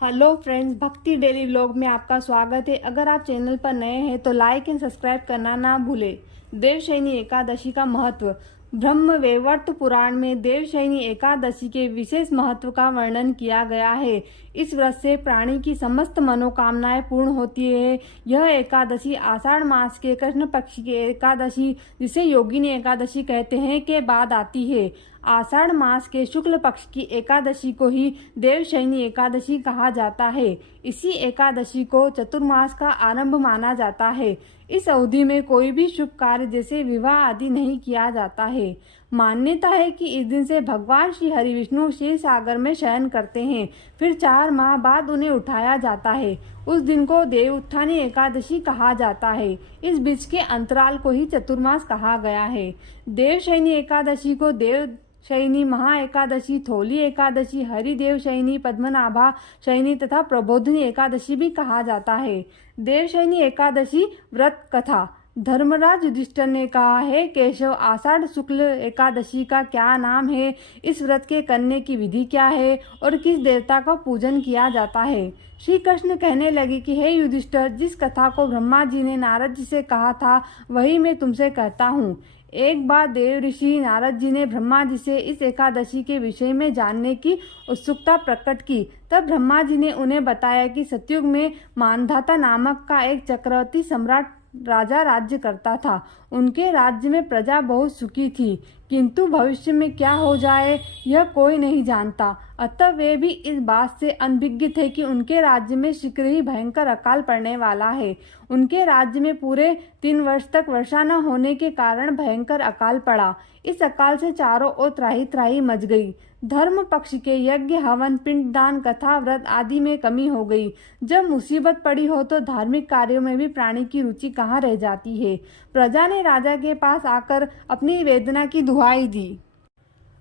Hello friends, भक्ति daily vlog में आपका स्वागत है। अगर आप चैनल पर नए हैं तो लाइक एंड सब्सक्राइब करना ना भूलें। देवशयनी एकादशी का महत्व। ब्रह्म वैवर्त पुराण में देवशयनी एकादशी के विशेष महत्व का वर्णन किया गया है। इस व्रत से प्राणी की समस्त मनोकामनाएं पूर्ण होती है। यह एकादशी आषाढ़ मास के कृष्ण पक्ष की एकादशी, जिसे योगिनी एकादशी कहते हैं, के बाद आती है। आषाढ़ मास के शुक्ल पक्ष की एकादशी को ही देवशयनी एकादशी कहा जाता है। इसी एकादशी को चतुर्मास का आरंभ माना जाता है। इस अवधि में कोई भी शुभ कार्य जैसे विवाह आदि नहीं किया जाता है। मान्यता है कि इस दिन से भगवान श्री हरि विष्णु क्षीर सागर में शयन करते हैं, फिर 4 माह बाद उन्हें उठाया जाता है। उस दिन को देव उत्थानी एकादशी कहा जाता है। इस बीच के अंतराल को ही चतुर्मास कहा गया है। देवशयनी एकादशी को देव शयनी, महा एकादशी, थोली एकादशी, हरिदेव शयनी, पद्मनाभा शयनी तथा प्रबोधिनी एकादशी भी कहा जाता है। देवशयनी एकादशी व्रत कथा। धर्मराज युधिष्ठिर ने कहा है, केशव, आषाढ़ शुक्ल एकादशी का क्या नाम है, इस व्रत के करने की विधि क्या है और किस देवता का पूजन किया जाता है। श्री कृष्ण कहने लगे कि हे युधिष्ठिर, जिस कथा को ब्रह्मा जी ने नारद जी से कहा था वही मैं तुमसे कहता हूँ। एक बार देव ऋषि नारद जी ने ब्रह्मा जी से इस एकादशी के विषय में जानने की उत्सुकता प्रकट की। तब ब्रह्मा जी ने उन्हें बताया कि सतयुग में मानधाता नामक का एक चक्रवर्ती सम्राट राजा राज्य करता था। उनके राज्य में प्रजा बहुत सुखी थी, किंतु भविष्य में क्या हो जाए यह कोई नहीं जानता। अतः वे भी इस बात से अनभिज्ञ थे कि उनके राज्य में शीघ्र ही भयंकर अकाल पड़ने वाला है। उनके राज्य में पूरे 3 वर्ष तक वर्षा न होने के कारण भयंकर अकाल पड़ा। इस अकाल से चारों ओर त्राही त्राही मच गई। धर्म पक्ष के यज्ञ, हवन, पिंडदान, कथा, व्रत आदि में कमी हो गई। जब मुसीबत पड़ी हो तो धार्मिक कार्यों में भी प्राणी की रुचि कहाँ रह जाती है। प्रजा ने राजा के पास आकर अपनी वेदना की दुहाई दी।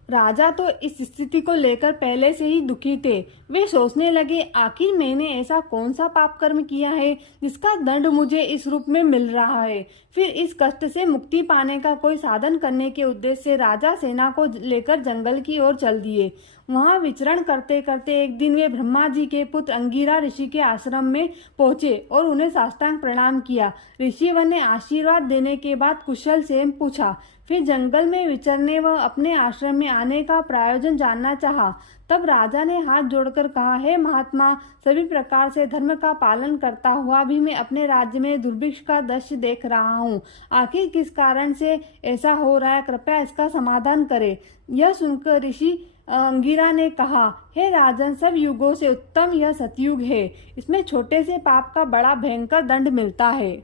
राजा तो इस स्थिति को लेकर पहले से ही दुखी थे। वे सोचने लगे, आखिर मैंने ऐसा कौन सा पाप कर्म किया है जिसका दंड मुझे इस रूप में मिल रहा है। फिर इस कष्ट से मुक्ति पाने का कोई साधन करने के उद्देश्य से राजा सेना को लेकर जंगल की ओर चल दिए। वहां विचरण करते करते एक दिन वे ब्रह्मा जी के पुत्र अंगिरा ऋषि के आश्रम में पहुंचे और उन्हें साष्टांग प्रणाम किया। ऋषिवर ने आशीर्वाद देने के बाद कुशल क्षेम पूछा। फिर जंगल में विचरने व अपने आश्रम में आने का प्रयोजन जानना चाहा। तब राजा ने हाथ जोड़कर कहा, हे महात्मा, सभी प्रकार से धर्म का पालन करता हुआ भी मैं अपने राज्य में दुर्भिक्ष का दृश्य देख रहा हूँ। आखिर किस कारण से ऐसा हो रहा है, कृपया इसका समाधान करे। यह सुनकर ऋषि अंगिरा ने कहा, हे राजन, सब युगों से उत्तम यह सतयुग है। इसमें छोटे से पाप का बड़ा भयंकर दंड मिलता है।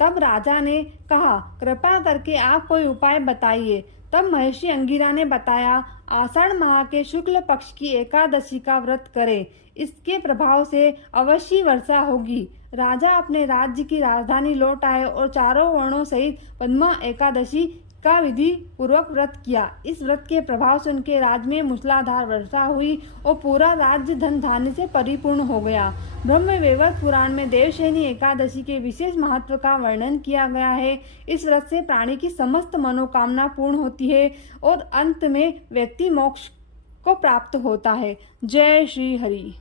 तब राजा ने कहा, कृपा करके आप कोई उपाय बताइए। तब महर्षि अंगिरा ने बताया, आषाढ़ माह के शुक्ल पक्ष की एकादशी का व्रत करें। इसके प्रभाव से अवश्य वर्षा होगी। राजा अपने राज्य की राजधानी लौट आए और चारों वर्णों सहित पद्मा एकादशी का विधि पूर्वक व्रत किया। इस व्रत के प्रभाव से उनके राज्य में मूसलाधार वर्षा हुई और पूरा राज्य धन धान्य से परिपूर्ण हो गया। ब्रह्म वैवर्त पुराण में देवशयनी एकादशी के विशेष महत्व का वर्णन किया गया है। इस व्रत से प्राणी की समस्त मनोकामना पूर्ण होती है और अंत में व्यक्ति मोक्ष को प्राप्त होता है। जय श्री हरि।